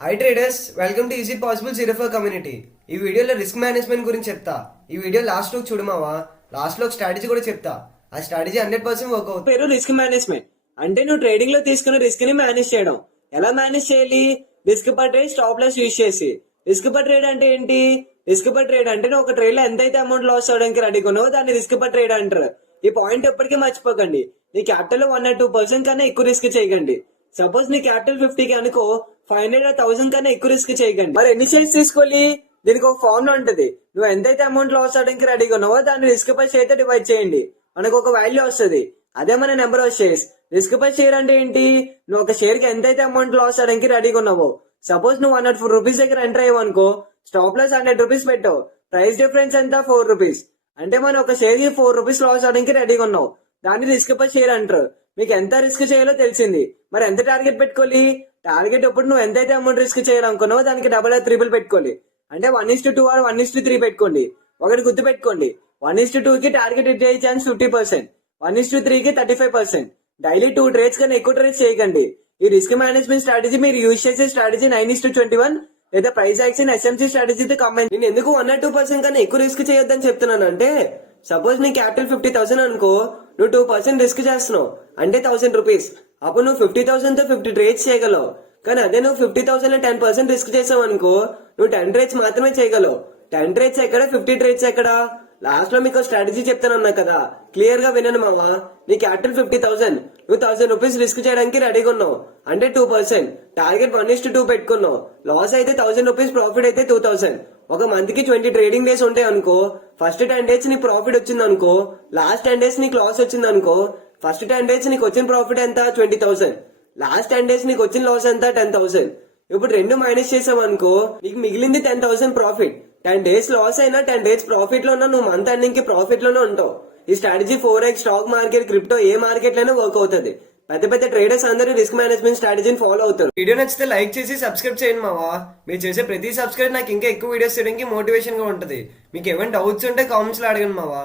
High traders, welcome to easy possible zero community. ఈ వీడియోలో risk management గురించి చెప్తా. ఈ వీడియో లాస్ట్ లో చూడమావా. లాస్ట్ లో స్ట్రాటజీ కూడా చెప్తా. ఆ స్ట్రాటజీ 100% వర్క్ అవుతుంది. పేరు రిస్క్ మేనేజ్మెంట్ అంటే నువ్వు ట్రేడింగ్ లో తీసుకున్న రిస్క్ ని మేనేజ్ చేయడం. ఎలా మేనేజ్ చేయాలి? Risk per trade, stop loss use చేసి. రిస్క్ పర్ ట్రేడ్ అంటే ఏంటి? రిస్క్ పర్ ట్రేడ్ అంటే నువ్వు ఒక ట్రేడ్ లో ఎంతైతే అమౌంట్ లాస్ అవడానికి రెడీ కొన్నావో దాన్ని రిస్క్ పర్ ట్రేడ్ అంటారు. ఈ పాయింట్ ఎప్పటికీ మర్చిపోకండి. నీ క్యాపిటల్ 1 or 2% కన్నా ఎక్కువ రిస్క్ చేయకండి. సపోజ్ నీ క్యాపిటల్ 50 అనుకో, 500 or 1000 కన్నా ఎక్కువ రిస్క్ చేయకండి. మరి ఎన్ని షేర్స్ తీసుకోవాలి? దీనికి ఒక ఫార్ములా ఉంటది. నువ్వు ఎంతైతే అమౌంట్ లాస్ అవడానికి రెడీగా ఉన్నావో దాన్ని రిస్క్ పర్ షేర్ తో డివైడ్ చేయండి. మనకు ఒక వాల్యూ వస్తుంది. అదే మన number of shares. Risk per share అంటే ఏంటి? నువ్వు ఒక షేర్ కి ఎంతైతే అమౌంట్ లాస్ అవడానికి రెడీగా ఉన్నావో, సపోజ్ నువ్వు 104 రూపీస్ దగ్గర ఎంటర్ అయ్యావు అనుకో, స్టాప్ లాస్ 100 రూపీస్ పెట్టావు. ప్రైస్ డిఫరెన్స్ ఎంత? 4 రూపీస్. అంటే మనం ఒక షేర్ కి 4 రూపీస్ లాస్ అవడానికి రెడీగా ఉన్నావు. దాన్ని రిస్క్ పర్ షేర్ అంటారు. మీకు ఎంత రిస్క్ చేయాలో తెలిసింది. మరి ఎంత టార్గెట్ పెట్టుకోవాలి? టార్గెట్ ఇప్పుడు నువ్వు ఎంతైతే అమౌంట్ రిస్క్ చేయాలనుకున్నావో దానికి డబుల్ ఆర్ ట్రిపుల్ పెట్టుకోవాలి. అంటే 1:2 or 1:3 పెట్టుకోండి. ఒకటి గుర్తు పెట్టుకోండి, 1:2 కి టార్గెట్ హిట్ అయ్యే ఛాన్స్ 50%, 1:3 కి 35%. డైలీ 2 ట్రేడ్స్ కన్నా ఎక్కువ ట్రేడ్స్ చేయకండి. ఈ రిస్క్ మేనేజ్మెంట్ స్ట్రాటజీ మీరు యూజ్ చేసే స్ట్రాటజీ 9:21 లేదా ప్రైస్ యాక్షన్ ఎస్ఎంసీ స్ట్రాటజీతో కంబైన్. నేను ఎందుకు 1 or 2% కన్నా ఎక్కువ రిస్క్ చేయొద్దని చెప్తున్నాను అంటే, సపోజ్ నీ క్యాపిటల్ 50,000 అనుకో, నువ్వు 2% రిస్క్ చేస్తున్నావు అంటే 1000 రూపీస్. అప్పుడు నువ్వు 50,000 తో 50 ట్రేడ్స్ చేయగలవు. కానీ అదే నువ్వు 50,000 లో 10% రిస్క్ చేసావు అనుకో, నువ్వు 10 ట్రేడ్స్ మాత్రమే చేయగలవు. 10 ట్రేడ్స్ ఎక్కడ, 50 ట్రేడ్స్ ఎక్కడ? లాస్ట్ లో మీకు స్ట్రాటజీ చెప్తానన్నా కదా, క్లియర్ గా వినండి మావా. నీ క్యాపిటల్ 50,000, నువ్వు 1000 రూపీస్ రిస్క్ చేయడానికి రెడీగా ఉన్నావు అంటే 2%. టార్గెట్ 1:2 పెట్టుకున్నావు. లాస్ అయితే 1000 రూపీస్, ప్రాఫిట్ అయితే 2000. ఒక మంత్ కి 20 ట్రేడింగ్ డేస్ ఉంటాయి అనుకో. ఫస్ట్ 10 డేస్ నీకు ప్రాఫిట్ వచ్చింది అనుకో, లాస్ట్ 10 డేస్ నీకు లాస్ వచ్చింది అనుకో. ఫస్ట్ 10 డేస్ నీకు వచ్చిన ప్రాఫిట్ ఎంత? 20,000. లాస్ట్ 10 డేస్ నీకు వచ్చిన లాస్ ఎంత? 10,000. ఇప్పుడు రెండు మైనస్ చేసావు అనుకో, నీకు మిగిలింది 10,000 ప్రాఫిట్. 10 డేస్ లాస్ అయినా 10 డేస్ ప్రాఫిట్ లో ఉన్నా నువ్వు మంత్ ఎండింగ్ కి ప్రాఫిట్ లోనే ఉంటావు. ఈ strategy 4x stock market, crypto ఏ మార్కెట్ లోనే వర్క్ అవుతుంది. పెద్ద పెద్ద ట్రేడర్స్ అందరూ రిస్క్ మేనేజ్మెంట్ స్ట్రాటజీని ఫాలో అవుతారు. వీడియో నచ్చితే లైక్ చేసి సబ్స్క్రైబ్ చేయండి మావా. మీరు చేసే ప్రతి సబ్స్క్రైబ్ నాకు ఇంకా ఎక్కువ వీడియోస్ చేయడానికి మోటివేషన్ గా ఉంటుంది. మీకు ఏమైనా డౌట్స్ ఉంటే కామెంట్స్ లో అడగండి మావా.